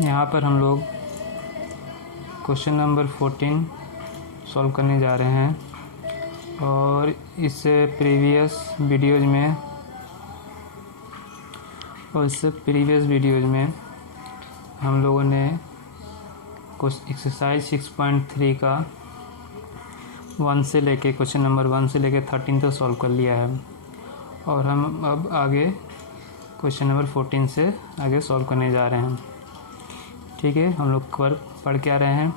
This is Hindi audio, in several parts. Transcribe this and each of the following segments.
यहाँ पर हम लोग क्वेश्चन नंबर 14 सॉल्व करने जा रहे हैं। और इससे प्रीवियस वीडियोज़ में हम लोगों ने कुछ एक्सरसाइज 6.3 का 1 से लेके क्वेश्चन नंबर 1 से लेके 13 तक सॉल्व कर लिया है। और हम अब आगे क्वेश्चन नंबर 14 से आगे सॉल्व करने जा रहे हैं। ठीक है, हम लोग पढ़ के आ रहे हैं।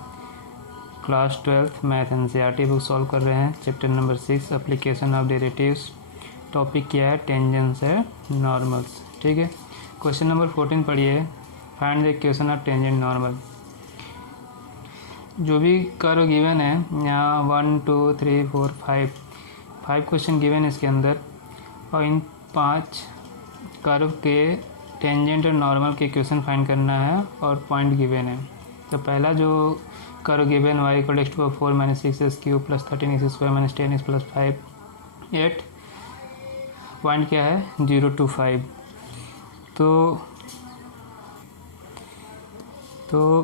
Class 12 math NCERT book solve कर रहे हैं। Chapter number 6 application of derivatives. Topic क्या है? टेंजेंट्स है, नॉर्मल्स। ठीक है, क्वेश्चन नंबर 14 पढ़िए। Find the equation of tangent normal. जो भी कर्व गिवन है यहाँ 1 2 3 4 5 क्वेश्चन गिवन है इसके अंदर, और इन 5 कर्व के टेंजेंट और नॉर्मल के इक्वेशन फाइंड करना है और पॉइंट गिवन है। तो पहला जो curve given y = x⁴ - 6x³ + 13x² - 10x + 5 8, point क्या है? 0 to 5। तो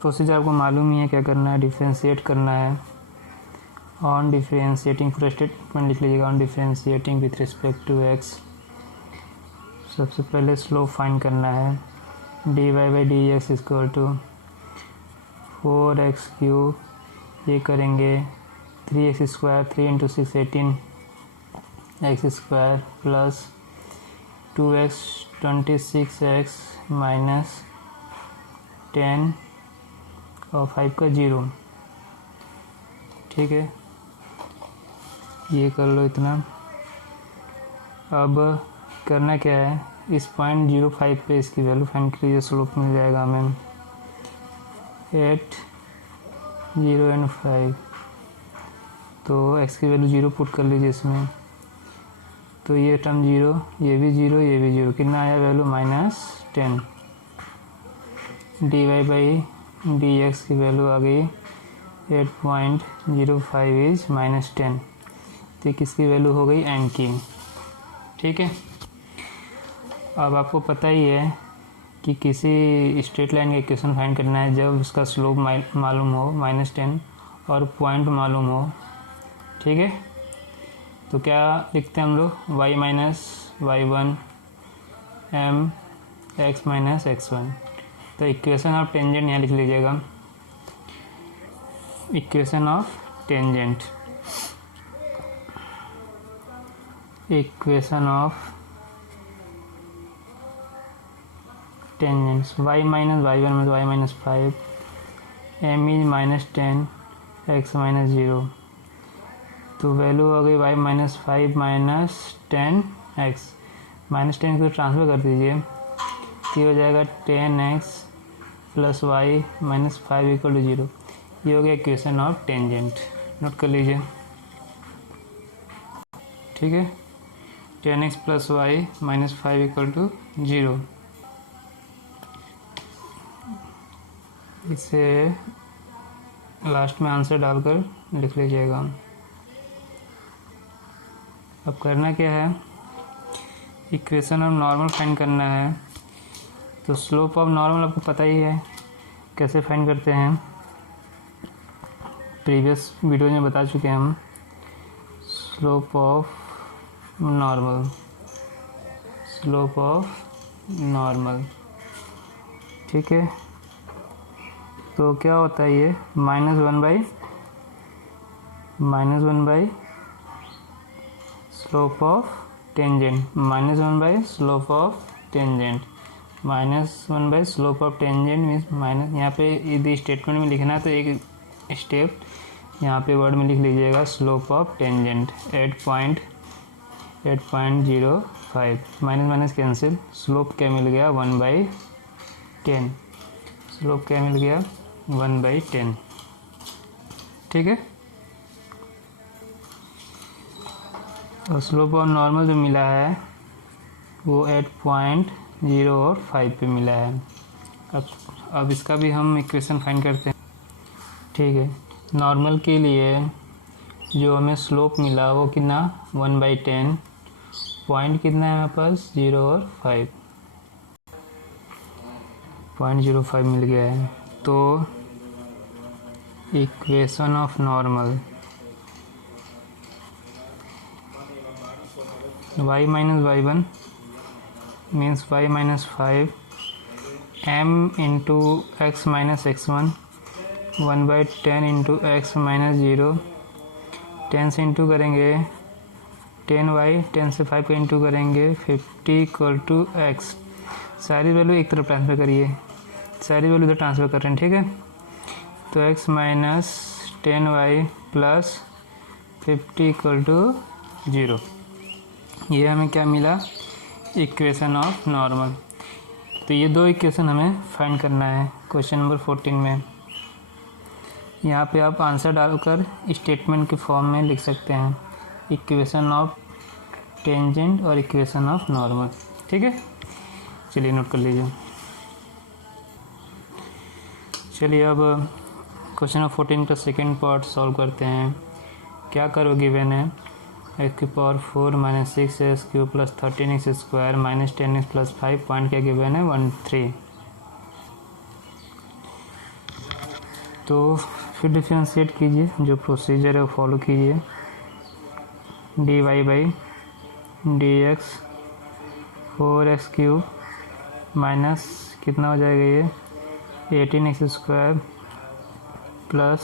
प्रोसीजर आपको मालूम ही है क्या करना है। डिफ्रेंशिएट करना है। ऑन डिफ्रेंशिएटिंग, पूरा स्टेटमेंट लिख लीजिएगा। On differentiating with respect to x, सबसे पहले स्लोप फाइंड करना है। dy/dx = 4x³, ये करेंगे 3x², 3 × 6 18 x² + 2x 26x - 10 और 5 का 0। ठीक है, ये कर लो इतना। अब करना क्या है, इस पॉइंट 0,5 पे इसकी वैल्यू फाइंड कर लीजिए। स्लोप मिल जाएगा हमें 8 0 और 5। तो x की वैल्यू 0 पुट कर लीजिए इसमें। तो ये टर्म 0, ये भी 0, ये भी 0, कितना आया वैल्यू? -10। dy/dx की वैल्यू आ गई 8.05 इज -10। तो किसकी वैल्यू हो गई? n की। ठीक है, अब आपको पता ही है कि किसी स्ट्रेट लाइन का इक्वेशन फाइंड करना है जब उसका स्लोप मालूम हो -10 और पॉइंट मालूम हो। ठीक है, तो क्या लिखते हैं हम लोग? y - y1 m x - x1। तो इक्वेशन ऑफ टेंजेंट यहाँ लिख लीजिएगा। Equation of tangent, equation of tangents y - y1 में y - 5, m इज -10, x - 0। तो वैल्यू हो गई y - 5 - 10x। -10 को ट्रांसफर कर दीजिए, ये हो जाएगा 10x + y - 5 = 0। ये हो गया इक्वेशन ऑफ टेंजेंट। नोट कर लीजिए। ठीक है, 10x + y - 5 = 0। इसे लास्ट में आंसर डालकर लिख लीजिएगा। अब करना क्या है, इक्वेशन ऑफ नॉर्मल फाइंड करना है। तो स्लोप ऑफ नॉर्मल आपको पता ही है कैसे फाइंड करते हैं, प्रीवियस वीडियो में बता चुके हैं हम। Slope of normal, slope of normal. ठीक है, तो क्या होता है ये? -1/- slope of tangent, -1/- slope of tangent, -1/- slope of tangent means यहाँ पे यदि स्टेटमेंट में लिखना है तो एक स्टेप यहाँ पे वर्ड में लिख लीजिएगा। Slope of tangent 8.05, minus cancel. Slope क्या मिल गया? 1/10। स्लोप क्या मिल गया? 1/10। ठीक है, और स्लोप ऑफ नॉर्मल जो मिला है वो 8.05 पे मिला है। अब इसका भी हम इक्वेशन फाइंड करते हैं। ठीक है, नॉर्मल के लिए जो हमें स्लोप मिला वो कितना? 1/10। पॉइंट कितना है हमारे पास? 0 और 5। 0.05 मिल गया है। तो equation of normal y minus y1 means y minus 5 m into x minus x1 1/10 into x minus 0, 10 से इंटू करेंगे 10y, 10 से 5 का इंटू करेंगे 50 इक्वल टू एक्स। सारी वैल्यू एक तरफ ट्रांसफ़र करिए, सारी वैल्यू इधर ट्रांसफ़र कर रहे हैं, ठीक है। तो x minus 10y plus 50 equal to 0, ये हमें क्या मिला, इक्वेशन ऑफ नॉर्मल। तो ये दो इक्वेशन हमें फाइंड करना है क्वेश्चन नंबर 14 में। यहाँ पे आप आंसर डालकर स्टेटमेंट के फॉर्म में लिख सकते हैं, इक्वेशन ऑफ टेंजेंट और इक्वेशन ऑफ नॉर्मल, ठीक है। चलिए नोट कर लीजिए। चलिए अब क्वेश्चन नंबर 14 का सेकेंड पार्ट सॉल्व करते हैं। क्या करो, गिवन है x की power 4 minus 6x³ plus 13x² minus 10x plus 5, point क्या गिवन है 1, 3। तो फिर डिफ्रेंशिएट कीजिए, जो प्रोसीजर है वो फॉलो कीजिए। dy by dx 4x³ minus कितना हो जाएगा ये 18x² plus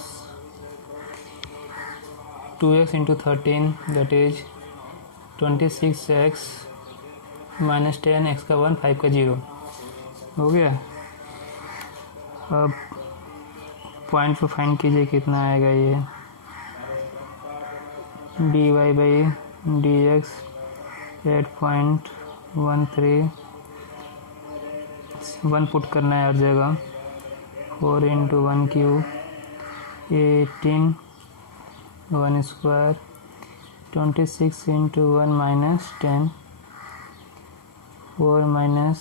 2x into 13 that is 26x minus 10x का 1 5 का 0 हो गया। अब पॉइंट को फाइंड कीजिए कितना आएगा ये dy बाई dx 8.13, 1 पुट करना है हर जगह, 4 into 1 cube 18 1 square 26 into 1 minus 10 4 minus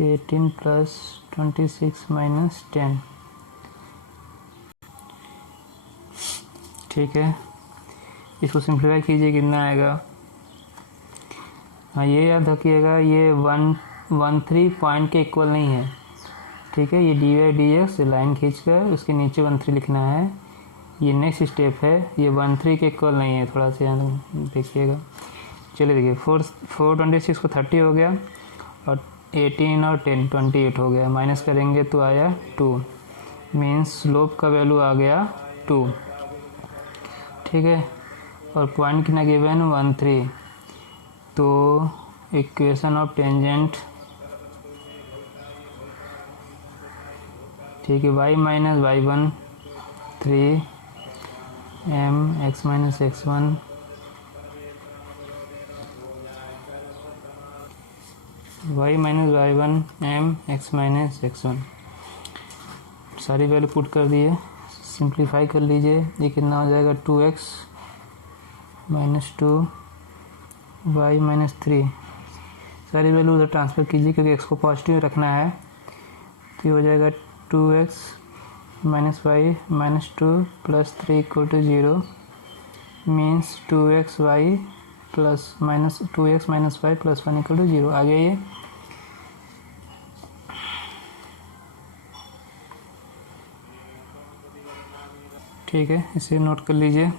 18 plus 26 minus 10, ठीक है। इसको सिंप्लीफाई कीजिए, कितना आएगा। हाँ, ये याद रखिएगा, ये 113 पॉइंट के इक्वल नहीं है, ठीक है। ये dy dx लाइन खींचकर उसके नीचे 13 लिखना है, ये नेक्स्ट स्टेप है। ये 13 के इक्वल नहीं है, थोड़ा सा यहाँ देखिएगा। चलिए देखिए, 426 को 30 हो गया और 18 और 10 28 हो गया, माइनस करेंगे तो आया 2, मीन्स स्लोप का वैल्यू आ गया 2, ठीक है। और पॉइंट कितना गिवन 13, तो इक्वेशन ऑफ टेंजेंट, ठीक है, y minus y1 3 m x minus x1 y minus y1 m x minus x1, सारी वैल्यू पुट कर दिए, सिंप्लीफाई कर लीजिए। ये कितना हो जाएगा 2x माइनस 2 y माइनस 3, सारी वैल्यू उधर ट्रांसफ़र कीजिए क्योंकि x को पॉजिटिव रखना है। तो ये हो जाएगा 2x minus y minus 2 plus 3 equal to 0, means 2xy plus minus 2x minus y plus 1 equal to 0 आ गया ये। ठीक है, इसे नोट कर लीजिए।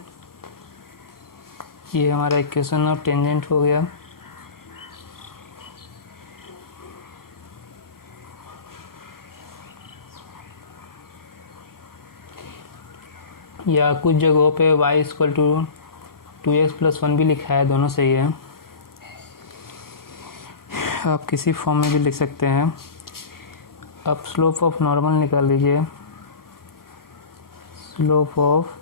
ये हमारा इक्वेशन ऑफ टेंजेंट हो गया। या कुछ जगहों पे y equal to 2x plus 1 भी लिखा है, दोनों सही है, आप किसी फॉर्म में भी लिख सकते हैं। अब स्लोप ऑफ नॉर्मल निकाल लीजिए। स्लोप ऑफ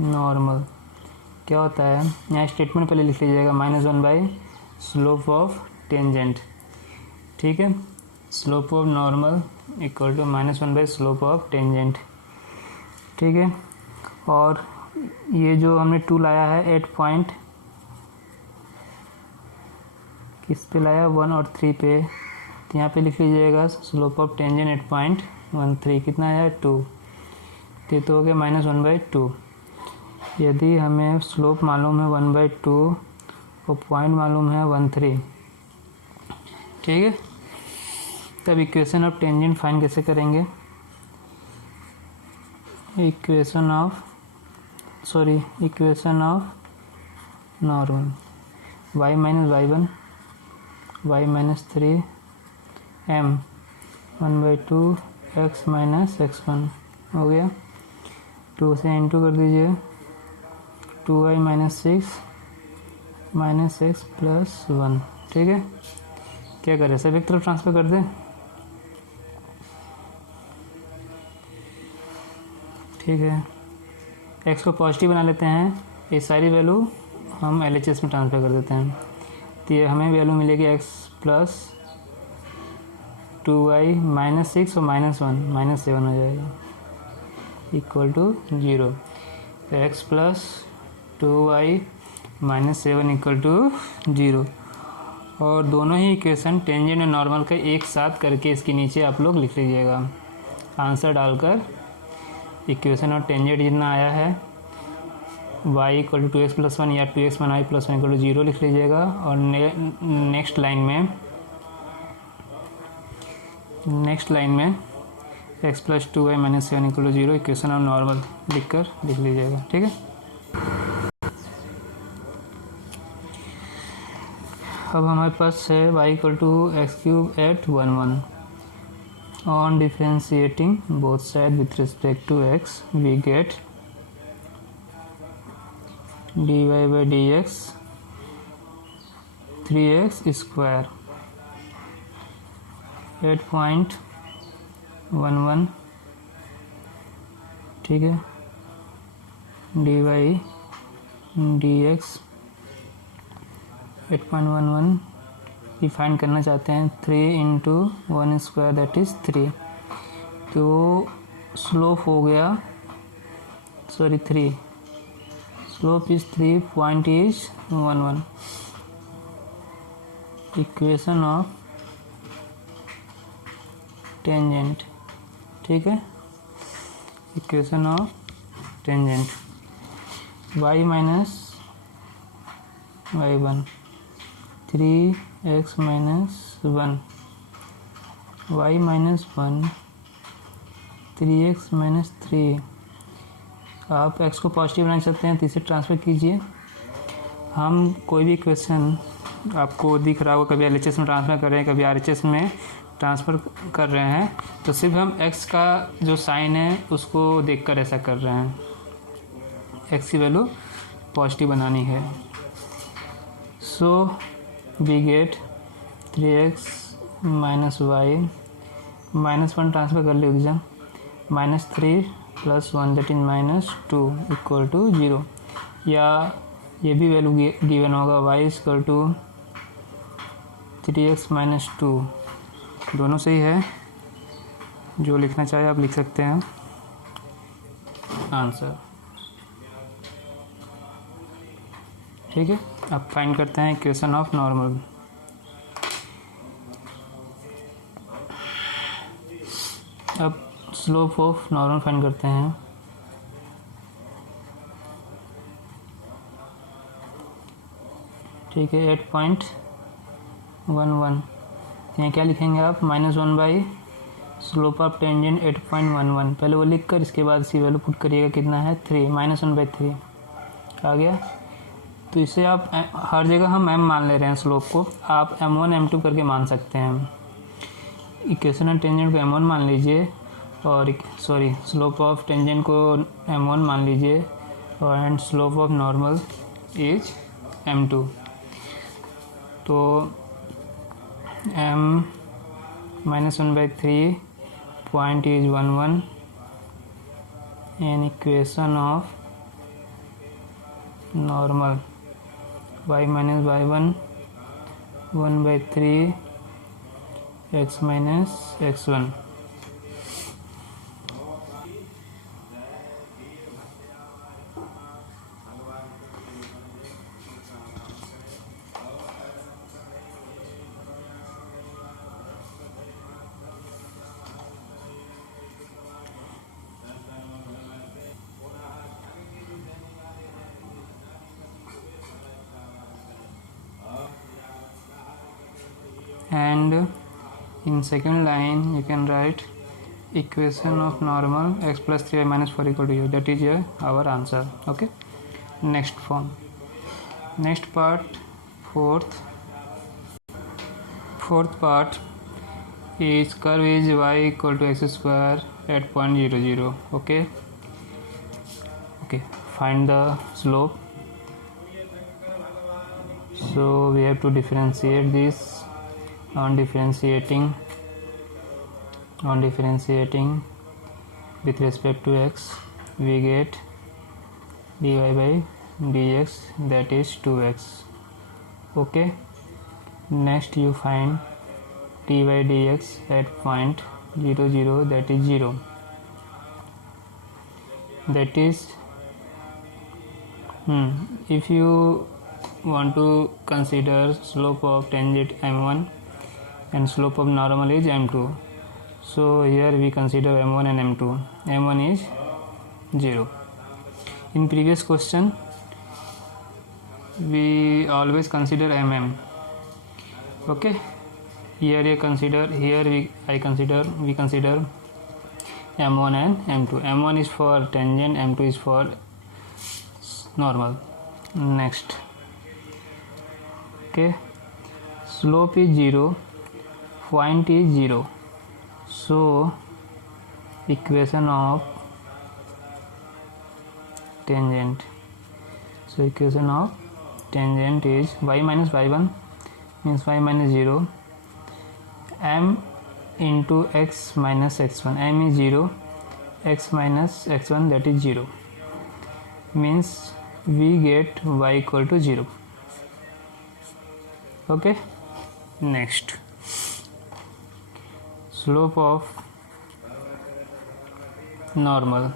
नॉर्मल क्या होता है, यहाँ स्टेटमेंट पहले लिख लीजिएगा, -1 बाई स्लोप ऑफ टेंजेंट, ठीक है। Slope of normal equal to -1 by slope of tangent, ठीक है। और ये जो हमने 2 लाया है 8 पॉइंट, किस पे लाया 1 और 3 पे, तो यहाँ पे लिख लीजिएगा स्लोप ऑफ टेंजेंट 8.13, कितना है 2, तो हो गया -1 बाई 2। यदि हमें स्लोप मालूम है 1/2 और पॉइंट मालूम है 13, ठीक है। तब इक्वेशन ऑफ टेंजेंट फाइंड कैसे करेंगे? Equation of normal y minus y1 y minus 3 m 1/2 x minus x1 हो गया। 2 से इंटू कर दीजिए 2y minus 6 minus x plus 1। ठीक है, क्या करें, सब एक तरफ ट्रांसफर कर दें। ठीक है, x को पॉजिटिव बना लेते हैं, ये सारी वैल्यू हम LHS में ट्रांसफ़र कर देते हैं, तो ये हमें वैल्यू मिलेगी x प्लस 2y माइनस 6 और माइनस 1 माइनस 7 हो जाएगा equal to 0। x plus 2y minus 7 equal to 0। और दोनों ही इक्वेशन टेंजेंट और नॉर्मल का एक साथ करके इसके नीचे आप लोग लिख लीजिएगा। आंसर डालकर इक्वेशन और टेंजेंट जितना आया है y equal to 2x plus 1 या 2x minus y plus 1 equal to 0 लिख लीजिएगा। और नेक्स्ट लाइन में x plus 2y minus 7 equal to 0 equation और नॉर्मल लिख लीजिएगा। ठीक है, अब हमारे पास है y equal to x cube at 1 1। On differentiating both sides with respect to x, we get dy by dx 3x square 8.11। ठीक है, dy dx 8.11 ये फाइंड करना चाहते हैं। 3 इंटू 1 स्क्वायर दैट इज़ 3, तो स्लोप हो गया 3, slope is 3, point is 1 1। Equation of tangent. ठीक है, equation of tangent y minus y1 3x minus 1 y minus 1 3x minus 3। आप x को पॉजिटिव बनाना चाहते हैं तो इसे ट्रांसफ़र कीजिए। हम कोई भी इक्वेशन आपको दिख रहा होगा, कभी LHS में ट्रांसफ़र कर रहे हैं, कभी RHS में ट्रांसफ़र कर रहे हैं, तो सिर्फ हम x का जो साइन है उसको देखकर ऐसा कर रहे हैं। x की वैल्यू पॉजिटिव बनानी है। So we get 3x minus y minus 1 transfer कर लीजिए, minus 3 plus 1 that is minus 2 equal to 0। या ये भी वैल्यू गिवन होगा y equal to 3x minus 2। दोनों सही है, जो लिखना चाहे आप लिख सकते हैं आंसर। ठीक है, अब फाइंड करते हैं इक्वेशन ऑफ नॉर्मल। अब स्लोप ऑफ नॉर्मल फाइंड करते हैं। ठीक है, 8.11। यहाँ क्या लिखेंगे आप, -1 बाई स्लोप ऑफ टेंजेंट 8.11। पहले वो लिख कर इसके बाद इसी वैल्यू पुट करिएगा, कितना है 3, -1/3 आ गया। तो इसे आप हर जगह हम m मान ले रहे हैं स्लोप को, आप m1 m2 करके मान सकते हैं। इक्वेशन ऑफ टेंजेंट को m1 मान लीजिए और स्लोप ऑफ टेंजेंट को m1 मान लीजिए और and slope of normal is m2। तो m -1/3 point is 1 1 and equation of normal y minus y1 1/3 x minus x1। and In second line, you can write equation of normal x plus 3y minus 4 equal to 0. That is our answer. Okay. Next form. Next part, fourth part is curve is y equal to x square at point 0, 0. Okay. Find the slope. So we have to differentiate this. On differentiating with respect to x, we get dy by dx, that is 2x. Okay. Next you find dy dx at point 0, 0, that is 0. That is if you want to consider slope of tangent m1 and slope of normal is m2, so here we consider m1 and m2. m1 is 0. In previous question we always consider mm. Okay, here we consider m1 and m2. m1 is for tangent, m2 is for normal. Next, okay, slope is 0, point is 0, so equation of tangent is y minus y1 means y minus 0, m into x minus x1. m is 0, x minus x1, that is 0, means we get y equal to 0. Okay. Next, slope of normal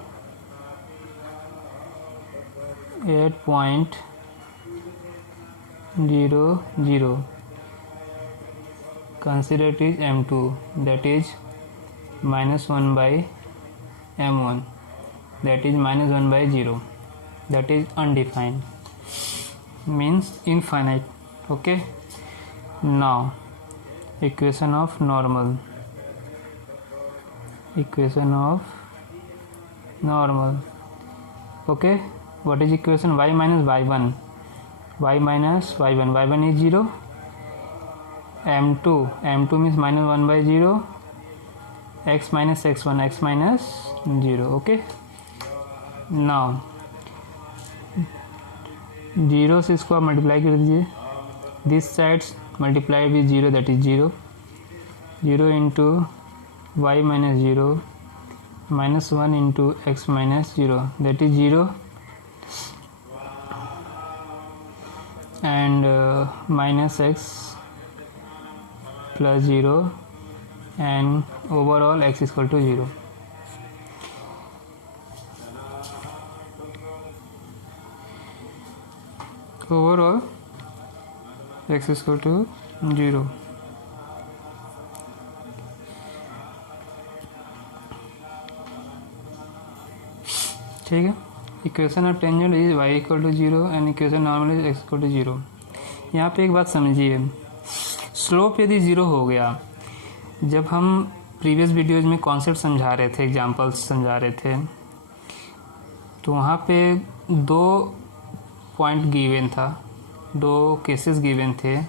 at point 0, 0, consider it is m2, that is minus 1 by m1, that is minus 1 by 0, that is undefined, means infinite. Okay. Now equation of normal. Okay, what is equation? Y minus y1 y1 is 0, m2 means minus 1 by 0, x minus x1, x minus 0. Okay. Now 0 से इसको आप मल्टीप्लाई कर दीजिए, this sides multiply with 0, that is 0 into y minus 0 minus 1 into x minus 0, that is 0, and minus x plus 0, and overall x is equal to 0. Overall x is equal to 0. ठीक है. Equation of tangent is y equal to 0 and equation normal is x equal to 0. यहाँ पे एक बात समझिए, स्लोप यदि 0 हो गया, जब हम प्रीवियस वीडियोज में कॉन्सेप्ट समझा रहे थे, एग्जांपल्स समझा रहे थे, तो वहाँ पे 2 पॉइंट गिवन था, 2 केसेस गिवन थे.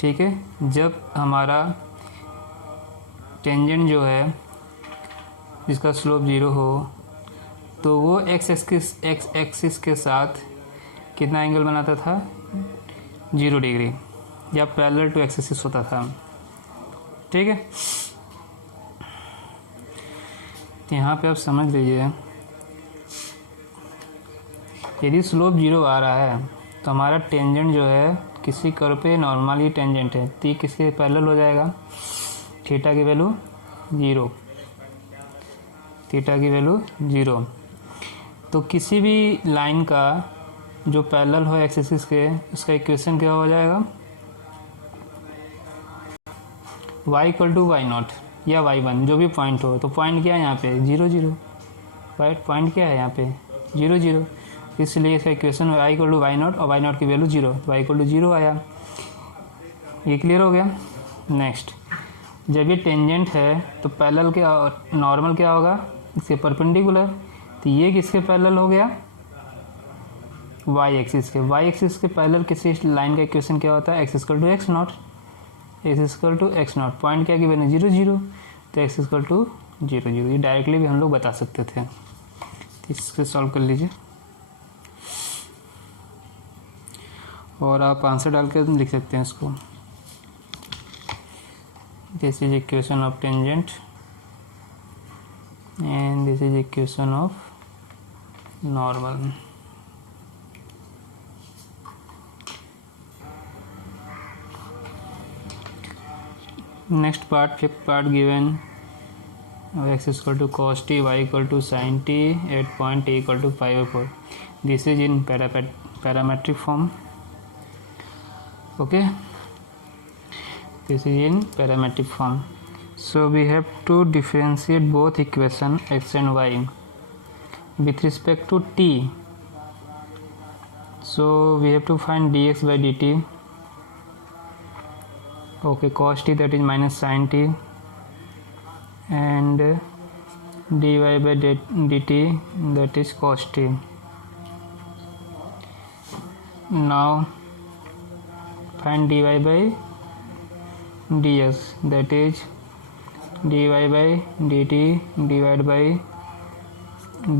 ठीक है. जब हमारा टेंजेंट जो है जिसका स्लोप 0 हो, तो वो एक्स एक्सिस के साथ कितना एंगल बनाता था? 0 डिग्री, या पैरेलल टू एक्स एक्सिस होता था. ठीक है. यहाँ पे आप समझ लीजिए, यदि स्लोप 0 आ रहा है तो हमारा टेंजेंट जो है किसी कर्व पे नॉर्मली टेंजेंट है, तो किसके पैरेलल हो जाएगा? थीटा की वैल्यू 0, थीटा की वैल्यू 0. तो किसी भी लाइन का जो पैरेलल हो एक्स एक्सिस के, उसका इक्वेशन क्या हो जाएगा? y इक्वल टू y0 या y1, जो भी पॉइंट हो. तो पॉइंट क्या है यहाँ पे? 0, 0. पॉइंट क्या है यहाँ पे? 0, 0. इसलिए इसका equation y equal to y0 और y0 की वैल्यू 0, तो y इक्वल टू 0 आया. ये क्लियर हो गया. नेक्स्ट, जब ये टेंजेंट है तो पैरेलल क्या, नॉर्मल क्या होगा, इसके परपेंडिकुलर। तो ये किसके पैरेलल हो गया, वाई एक्सिस के। वाई एक्सिस के पैरेलल किसी लाइन का इक्वेशन क्या होता है, x equal to x not, x equal to x not. Point क्या गिवन है, 0 0, तो एक्स इक्वल टू 0 0। ये डायरेक्टली भी हम लोग बता सकते थे। इससे सॉल्व कर लीजिए और आप आंसर डाल के लिख सकते हैं इसको। This is equation of tangent and this is equation of normal. Next part, fifth part given x equal to cos t, y equal to sin t at point t equal to 5/4. This is in parametric form. Okay, this is in parametric form. So we have to differentiate both equation x and y with respect to t. So we have to find dx by dt. Okay, cos t that is minus sin t, and dy by dt that is cos t. Now find dy by dx, that is dy by dt divided by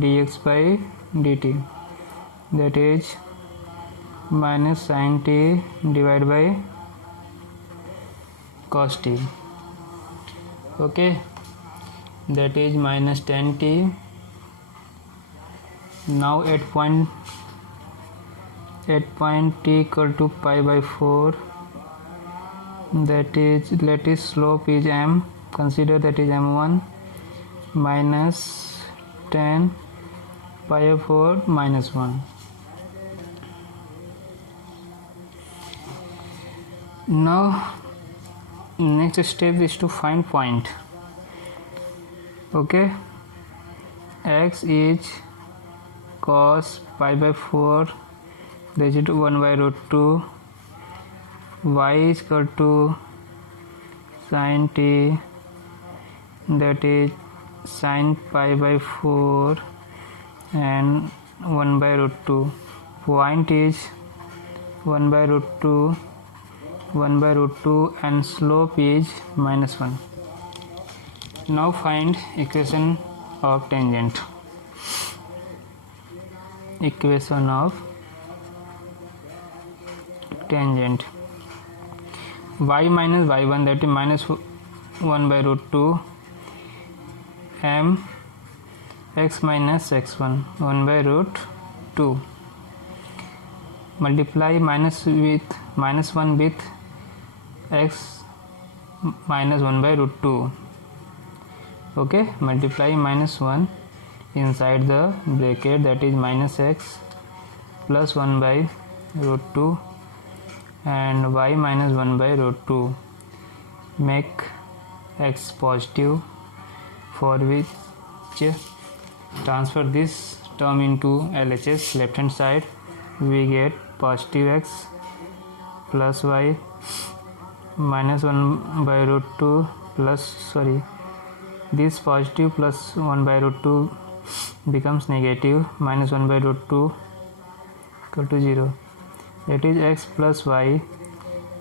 dx by dt, that is minus sin t divided by cos t. Okay, that is minus tan t. Now at point t equal to pi by 4, that is, let is slope is m, consider that is m1, minus tan pi by 4 minus 1. Now next step is to find point. Okay, x is cos pi by 4, that is 1 by root 2, y is equal to sin t, that is sin pi by 4 and 1 by root 2. Point is 1 by root 2, 1 by root 2, and slope is minus 1. Now find equation of tangent. Equation of tangent. Y minus y1, that is minus 1 by root 2, m x minus x1, 1 by root 2. Multiply minus 1 with x minus 1 by root 2. Okay, multiply minus 1 inside the bracket, that is minus x plus 1 by root 2 and y minus 1 by root 2. Make x positive, for which transfer this term into LHS. Left hand side we get positive x plus y minus 1 by root 2 plus, this positive plus 1 by root 2 becomes negative, minus 1 by root 2 equal to 0. That is x plus y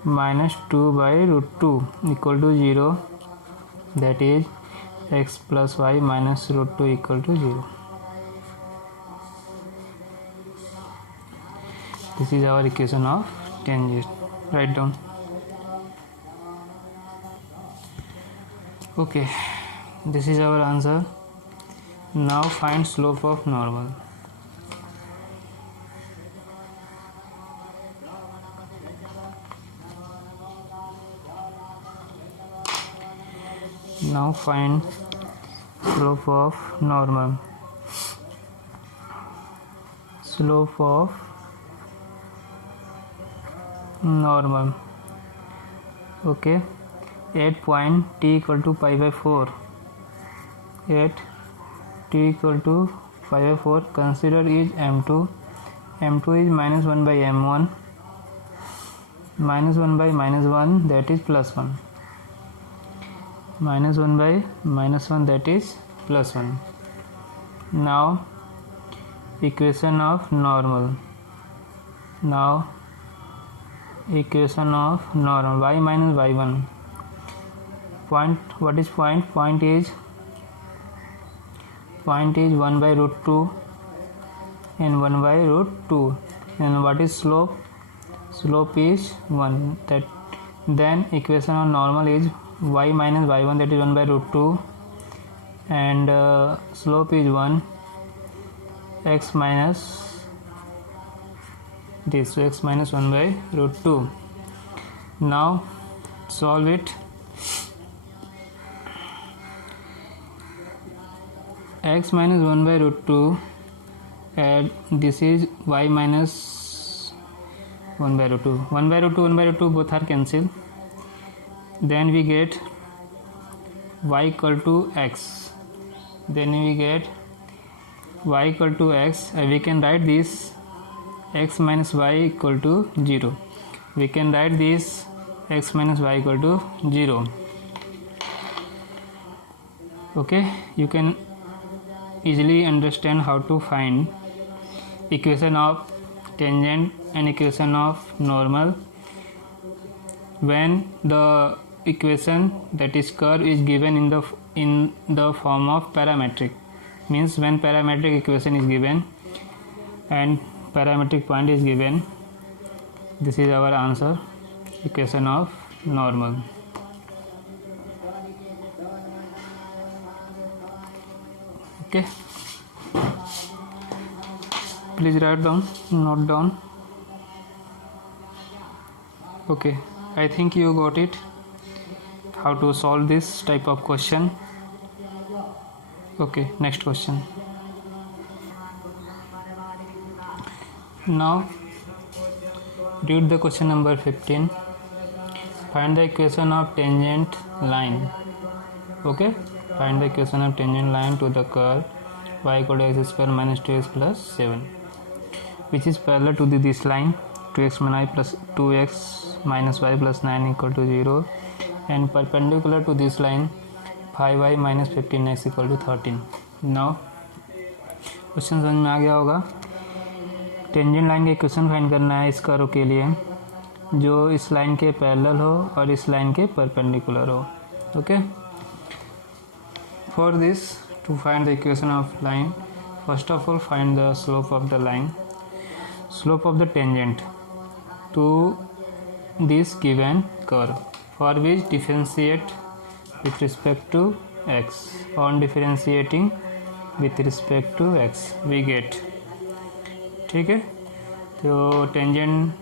minus 2 by root 2 equal to 0. That is x plus y minus root 2 equal to 0. This is our equation of tangent. Write down. Okay, this is our answer. Now find slope of normal. Now find slope of normal. Slope of normal. Okay, at point t equal to pi by 4, at t equal to pi by 4, consider is m2. M2 is minus 1 by m1, minus 1 by minus 1, that is plus 1. -1 by -1, that is +1. Now equation of normal. Now equation of normal, y minus y1. Point, what is point? Point is 1 by root 2 and 1 by root 2. And what is slope? Slope is 1. That then equation of normal is y minus y1, that is 1 by root 2, and slope is 1, x minus this, so x minus 1 by root 2. Now solve it. X minus 1 by root 2, and this is y minus 1 by root 2. 1 by root 2, 1 by root 2 both are cancelled. Then we get y equal to x. Then we get y equal to x, and we can write this x minus y equal to 0. We can write this x minus y equal to 0. Okay, you can easily understand how to find equation of tangent and equation of normal when the equation, that is curve, is given in the form of parametric. Means when parametric equation is given and parametric point is given, this is our answer, equation of normal. Okay, please write down, note down. Okay, I think you got it, how to solve this type of question. Okay, next question. Now read the question number 15. Find the equation of tangent line. Okay, find the equation of tangent line to the curve y equal to x square minus 2x plus 7, which is parallel to this line 2x minus y plus 9 equal to 0, and perpendicular to this line 5y minus 15x equal to 13. Now question समझ में आ गया होगा. टेंजेंट लाइन का इक्वेशन फाइंड करना है इस कर्व के लिए जो इस लाइन के पैरेलल हो और इस लाइन के परपेंडिकुलर हो. Okay, for this, to find the equation of line, first of all find the slope of the line, slope of the tangent to this given curve, for which differentiate with respect to x. On differentiating with respect to x we get. ठीक है, तो टेंजेंट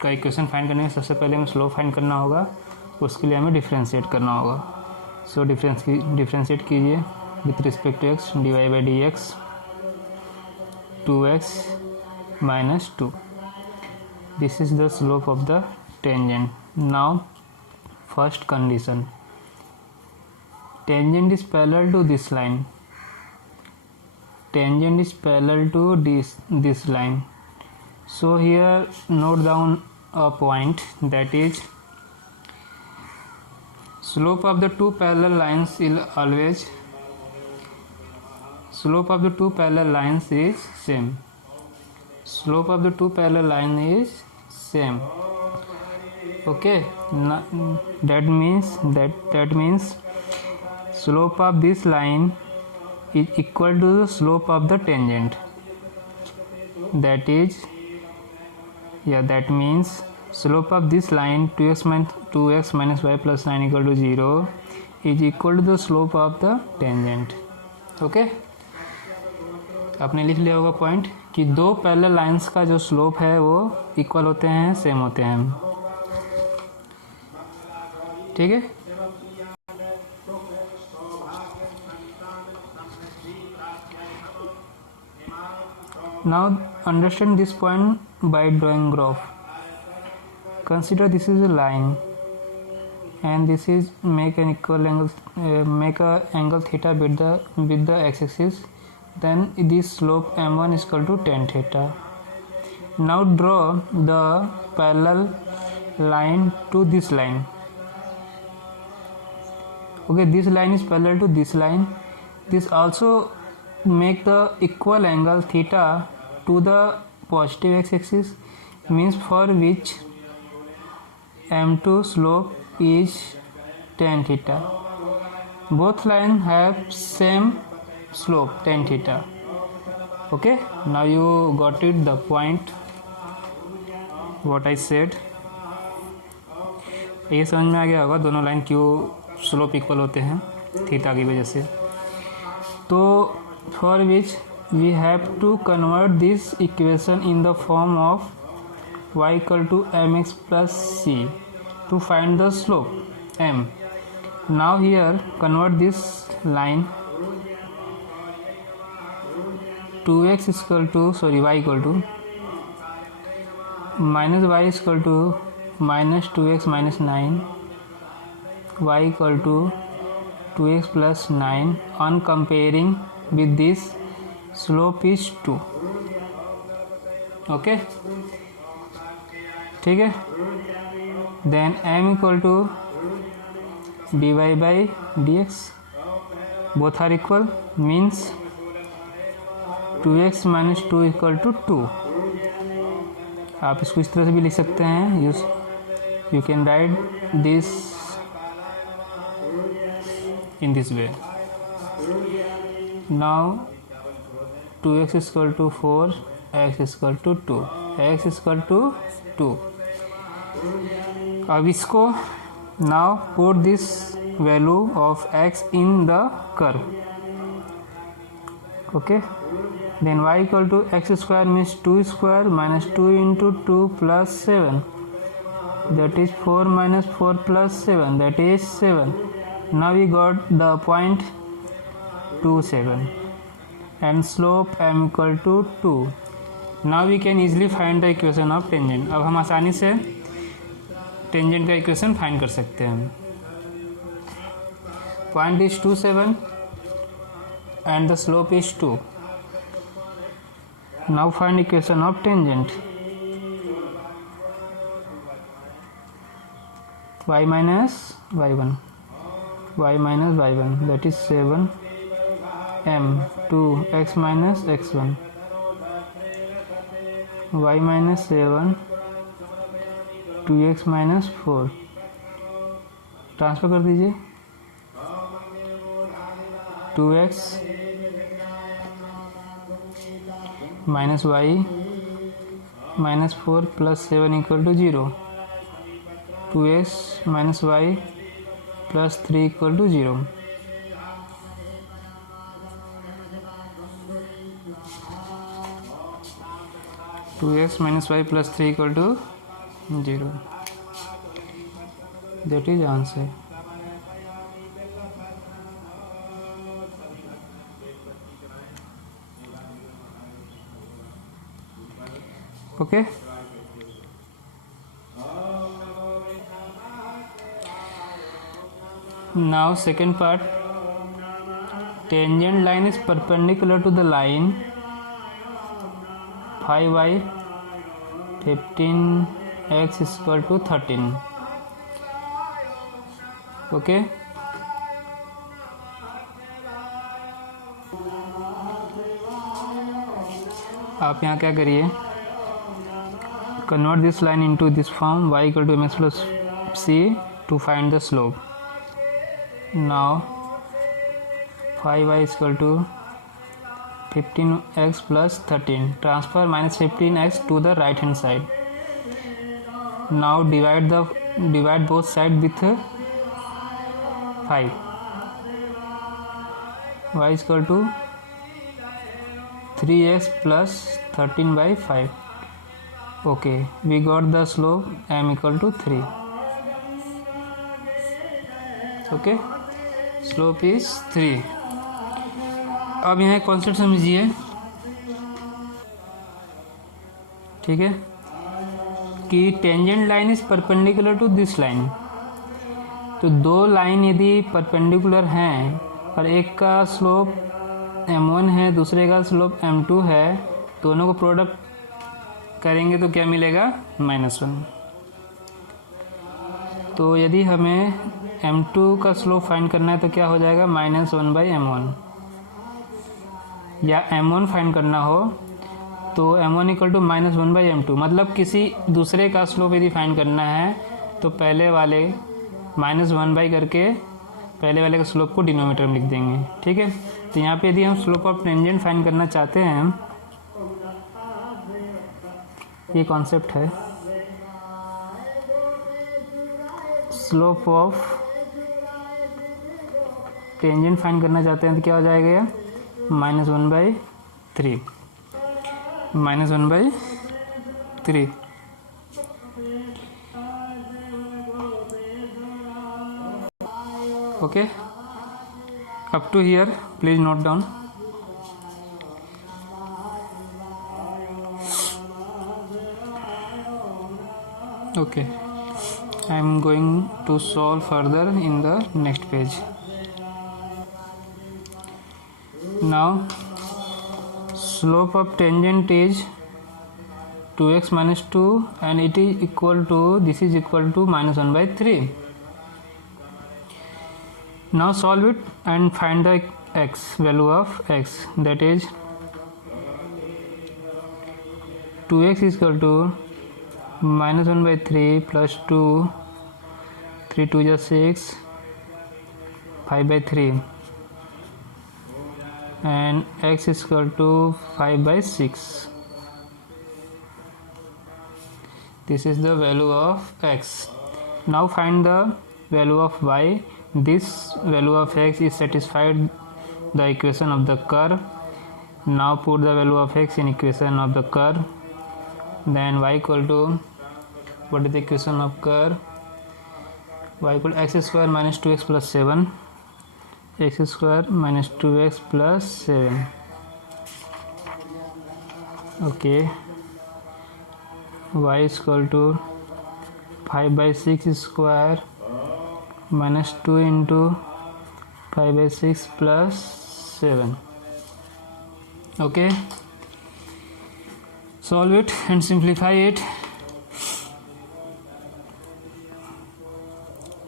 का इक्वेशन फाइंड करने में सबसे पहले हमें स्लोप फाइंड करना होगा, उसके लिए हमें डिफरेंशिएट करना होगा. सो डिफरेंशिएट कीजिए with respect to x, dy by d x 2x minus 2. This is the slope of the tangent. Now first condition, tangent is parallel to this line, tangent is parallel to this line. So here note down a point, that is slope of the two parallel lines is always, slope of the two parallel lines is same, slope of the two parallel line is same. Okay, that means slope of this line is equal to the slope of the tangent. That is, that means slope of this line 2x minus y plus 9 equal to 0 is equal to the slope of the tangent. Okay, आपने लिख लिया होगा पॉइंट कि दो पैरेलल लाइंस का जो स्लोप है वो इक्वल होते हैं, सेम होते हैं. ठीक है, now understand this point by drawing graph. Consider this is a line and this is make an equal angle, make a angle theta with the x-axis. Then this slope m1 is equal to tan theta. Now draw the parallel line to this line. Okay, this line is parallel to this line. This also make the equal angle theta to the positive x-axis, means for which M2 slope is tan theta. Both lines have same slope tan theta. Okay, now you got it, the point what I said. ये समझ में आ गया होगा दोनों लाइन क्यों स्लोप इक्वल होते हैं, थीटा की वजह से. तो for which we have to convert this equation in the form of y equal to mx plus c to find the slope m. Now here convert this line 2x is equal to y equal to minus y is equal to minus 2x minus 9, y equal to 2x plus 9. On comparing with this, slope is 2. Okay, ठीक है. Then m equal to dy by dx, both are equal, means 2x minus 2 equal to 2. आप इसको इस तरह से भी लिख सकते हैं. You can write this in this way. Now 2x is equal to 4, x is equal to 2, x is equal to 2. अब इसको now put this value of x in the curve. Okay, then y equal to x square means 2 square minus 2 into 2 plus 7, that is 4 minus 4 plus 7, that is 7. Now we got the point 2 7 and slope m equal to 2. Now we can easily find the equation of tangent. अब हम आसानी से टेंजेंट का इक्वेशन फाइंड कर सकते हैं. Point is 2 7 and the slope is 2. Now find equation of tangent. Y minus y1, y minus y1, that is 7 m 2 x minus x1, y minus 7 2x minus 4. Transfer कर दीजिए. 2x minus y minus 4 plus 7 equal to 0. 2x minus y plus 3 equal to 0. Two x minus y plus 3 equal to 0. That is answer. Okay. Now second part. Tangent line is perpendicular to the line 5y 15x is equal to 13. Okay. आप यहाँ क्या करिए, convert this line into this form y equal to mx plus c to find the slope. Now 5y is equal to 15x plus 13. Transfer minus 15x to the right hand side. Now divide both sides with 5. Y is equal to 3x plus 13 by 5. Okay, we got the slope m equal to 3. Okay, slope is 3. अब यहाँ कॉन्सेप्ट समझिए, ठीक है, कि tangent line is perpendicular to this line. तो दो लाइन यदि परपेंडिकुलर हैं और एक का स्लोप m1 है, दूसरे का स्लोप m2 है, दोनों को प्रोडक्ट करेंगे तो क्या मिलेगा, -1. तो यदि हमें m2 का स्लोप फाइंड करना है तो क्या हो जाएगा, -1/m1, या m1 फाइंड करना हो तो m1 = -1/m2। मतलब किसी दूसरे का स्लोप यदि फाइंड करना है तो पहले वाले -1 करके पहले वाले का स्लोप को डिनोमिनेटर में लिख देंगे, ठीक है। तो यहाँ पे यदि हम स्लोप ऑफ टेंजेंट फाइंड करना चाहते हैं, ये कॉन्सेप्ट है, स्लोप ऑफ टेंजेंट फाइंड करना चाहते हैं तो क्या हो जाएगा, -1/3, -1/3। Okay, up to here please note down. Okay, I am going to solve further in the next page. Now slope of tangent is 2x minus 2 and it is equal to, this is equal to -1/3. Now solve it and find the x, value of x, that is 2x is equal to -1/3 plus 2, 3 2 is 6, 5/3, and x is equal to 5/6. This is the value of x. Now find the value of y. This value of x is satisfied the equation of the curve. Now put the value of x in equation of the curve. Then y equal to, what is the equation of curve? Y equal to x square minus 2x plus 7. X square minus 2x plus 7. Okay. Y is equal to 5/6 square minus 2 into 5/6 plus 7. Okay, solve it and simplify it.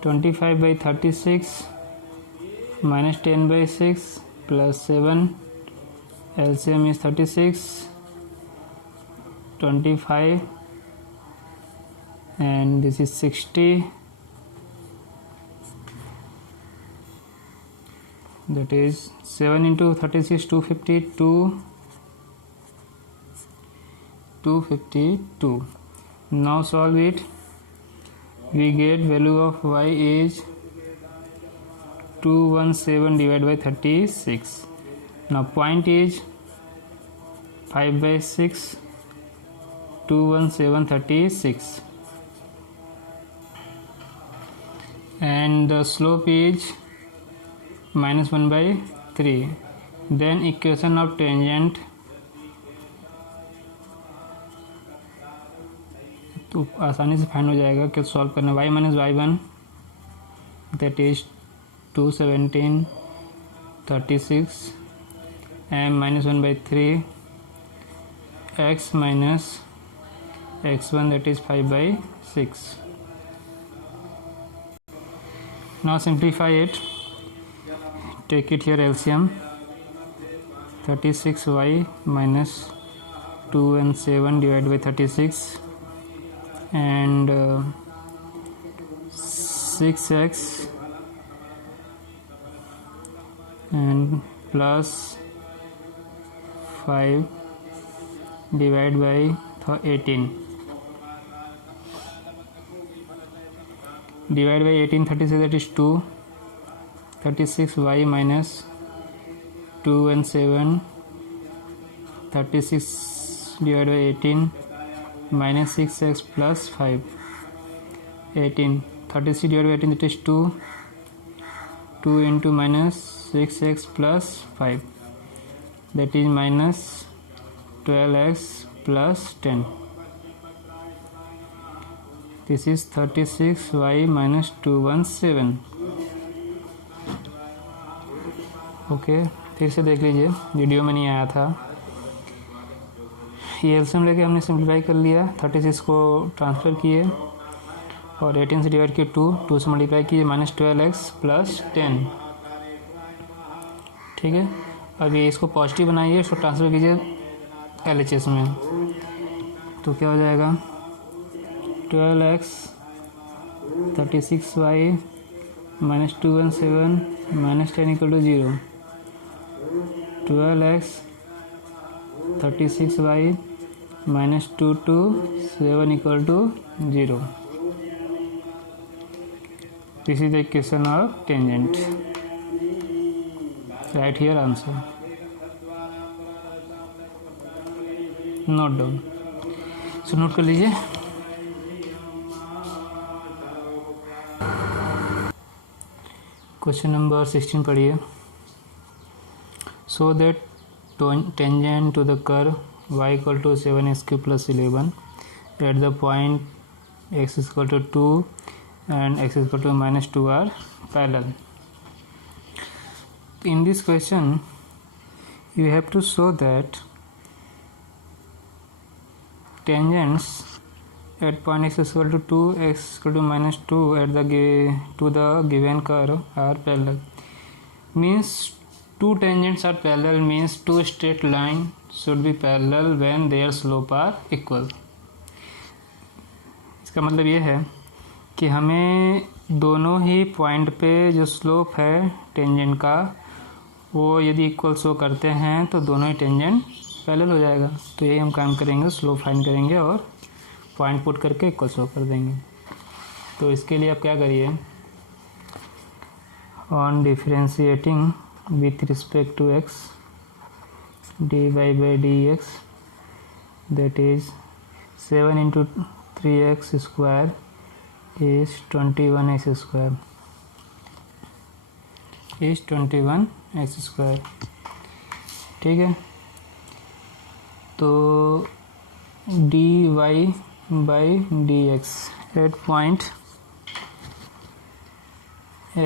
25/36 minus 10/6 plus 7, LCM is 36, 25, and this is 60. That is 7 into 36, 252. Now solve it. We get value of y is 217 divided by 36. Now point is 5/6, 217 36, and the slope is -1/3. Then equation of tangent, तो आसानी से फाइंड हो जाएगा कि सॉल्व करना, y minus y1 that is 217 36, m -1/3, x minus x1 that is 5/6. Now simplify it. Take it here LCM, 36y minus 2 and 7 divided by 36, and 6x and plus 5 divided by 18, divided by 18, 36, that is 2, 36y minus 2 and 7, 36 divided by 18 minus 6x plus 5, 18, 36 divided by 18, that is 2 into minus 6x plus 5, that is minus 12x plus 10. This is 36y minus 217. Okay, फिर से देख लीजिए, वीडियो में नहीं आया था। ये एलसीएम लेके हमने सिंप्लीफाई कर लिया, 36 को ट्रांसफ़र किए और 18 से डिवाइड किए 2 से मल्टीप्लाई कीजिए -12x + 10। ठीक है, अभी इसको पॉजिटिव बनाइए, इसको ट्रांसफर कीजिए LHS में, तो क्या हो जाएगा 12x 36y -217 -10 = 0। 12x 36y -227 = 0। This is the equation of tangent. Write here answer. Note down. So note कर लीजिए। क्वेश्चन नंबर 16 पढ़िए। So that tangent to the curve y = 7x³ + 11 at the point x = 2 and x = -2 are parallel. In this question you have to show that tangents at point x = 2, x = -2 at the given curve are parallel. Means two tangents are parallel, means two straight line should be parallel when their slope are equal. इसका मतलब ये है कि हमें दोनों ही पॉइंट पे जो स्लोप है टेंजेंट का वो यदि इक्वल शो करते हैं तो दोनों ही टेंजेंट पैरेलल हो जाएगा। तो यही हम काम करेंगे, स्लोप फाइंड करेंगे और पॉइंट पुट करके इक्वल शो कर देंगे। तो इसके लिए आप क्या करिए, on differentiating with respect to x dy/dx that is 7 × 3x² is 21x², is 21x²। ठीक है, तो dy/dx at point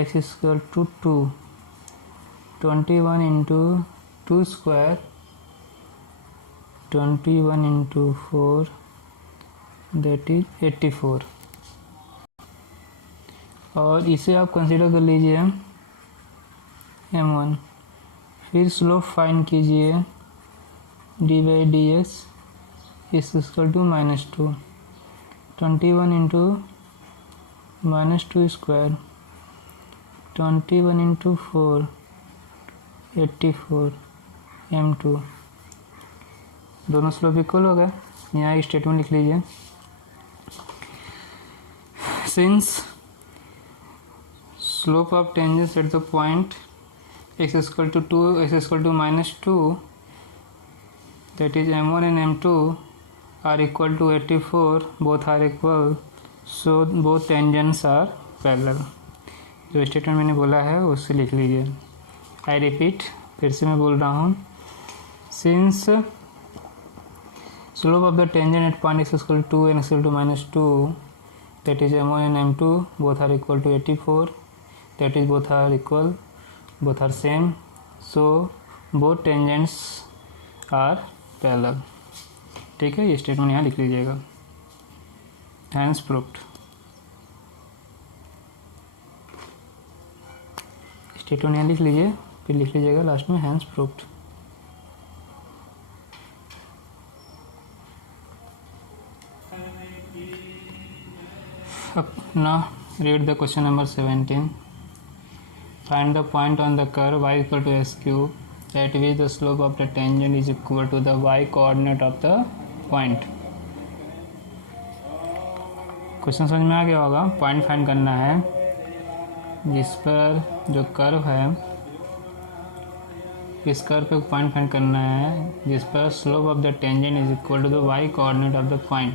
x = 2, 21 × 2², 21 × 4 that is 84। और इसे आप कंसीडर कर लीजिए m1। फिर स्लोप फाइंड कीजिए dy/dx is equal to -2, 21 × -2², 21 × 4 84 m2। दोनों स्लोप इक्वल हो गए। यहाँ एक स्टेटमेंट लिख लीजिए, since slope of tangents at the point x = 2, x = -2 that is m1 and m2 are equal to 84, both are equal, so both tangents are parallel। जो स्टेटमेंट मैंने बोला है उससे लिख लीजिए। आई रिपीट, फिर से मैं बोल रहा हूँ, since slope of the tangent at point x = 2 and x = -2 that is m1 and m2 both are equal to 84, that is both are equal, both are same, so both tangents are parallel. ठीक है, ये स्टेटमेंट यहाँ लिख लीजिएगा, हैंस प्रूव्ड। स्टेटमेंट यहाँ लिख लीजिए, फिर लिख लीजिएगा लास्ट में हैंस प्रूव्ड। अब now read the question number 17. Find the point on the curve y = x³ at which the slope of the tangent is equal to the y coordinate of the point। Question समझ में आ गया होगा। पॉइंट फाइंड करना है जिस पर जो कर्व है, इस कर्व पे पॉइंट फाइंड करना है जिस पर slope of the tangent is equal to the y coordinate of the point.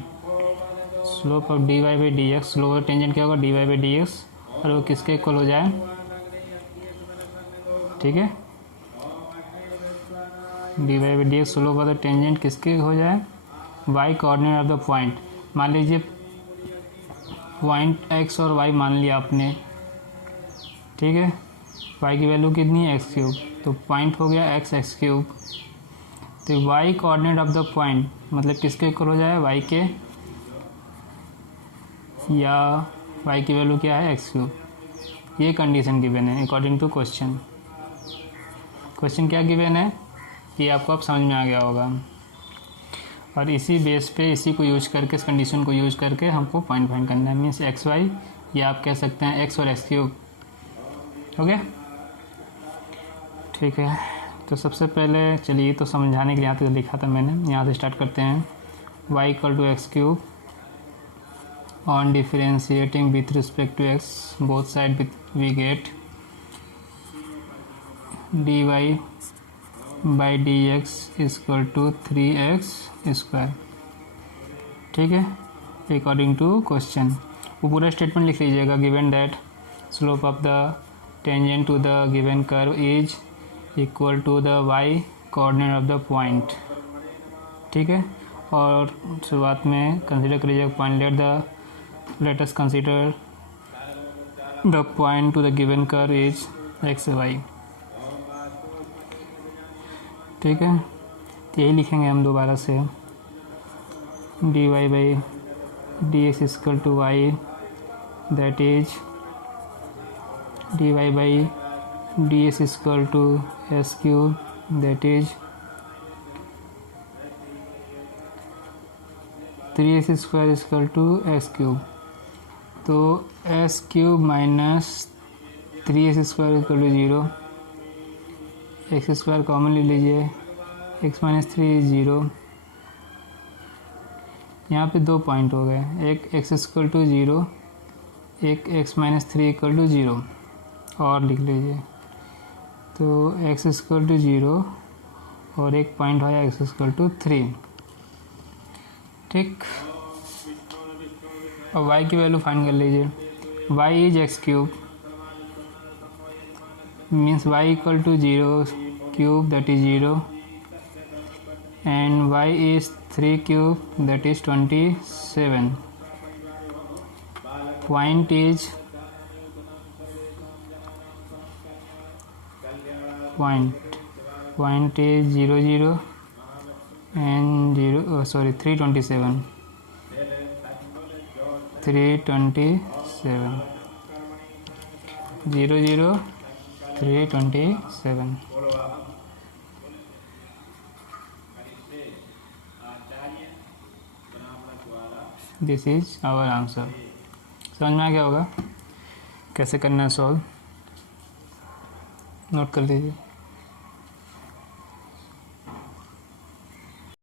Slope of dy/dx, slope of tangent क्या होगा dy/dx, और वो किसके इक्वल हो जाए, ठीक है, dy/dx slope of the tangent किसके हो जाए, y coordinate of the point. मान लीजिए पॉइंट x और y मान लिया आपने, ठीक है, y की वैल्यू कितनी है x³, तो पॉइंट हो गया x³ तो y coordinate of the point मतलब किसके इक्वल हो जाए, y के, या y की वैल्यू क्या है x3। ये कंडीशन गिवन है अकॉर्डिंग टू क्वेश्चन। क्वेश्चन क्या गिवन है ये आपको अब समझ में आ गया होगा, और इसी बेस पे इसी को यूज करके, इस कंडीशन को यूज करके हमको पॉइंट फाइंड करना है, मीन्स एक्स वाई, या आप कह सकते हैं x और x3। ओके, ठीक है। तो सबसे पहले चलिए तो समझाने के लिए यहाँ तक लिखा था मैंने, यहाँ से स्टार्ट करते हैं। y = x3 on differentiating with respect to x both side we get dy by dx = 3x²। ठीक है, अकॉर्डिंग टू क्वेश्चन। वो पूरा स्टेटमेंट लिख लीजिएगा। Given that slope of the tangent to the given curve is equal to the y coordinate of the point. ठीक है, और शुरुआत में कंसिडर करिएगा point. let us consider the point to the given curve is x y। ठीक है, तो यही लिखेंगे हम दोबारा से। dy by dx = y, that is dy by dx = s3, that is 3x² = x3। तो s³ minus 3x² = 0, x² common ले लीजिए, x - 3 0। यहाँ पे दो पॉइंट हो गए, एक x = 0, एक x - 3 = 0, और लिख लीजिए। तो x = 0 और एक पॉइंट आया x = 3। ठीक, और y की वैल्यू फाइंड कर लीजिए। y is x³ means y = 0³ that is 0, and y is 3³ that is 27। point is point is 0 0 and 327 0 0 327। This is our answer. समझ में आ गया होगा कैसे करना है सॉल्व, नोट कर लीजिए।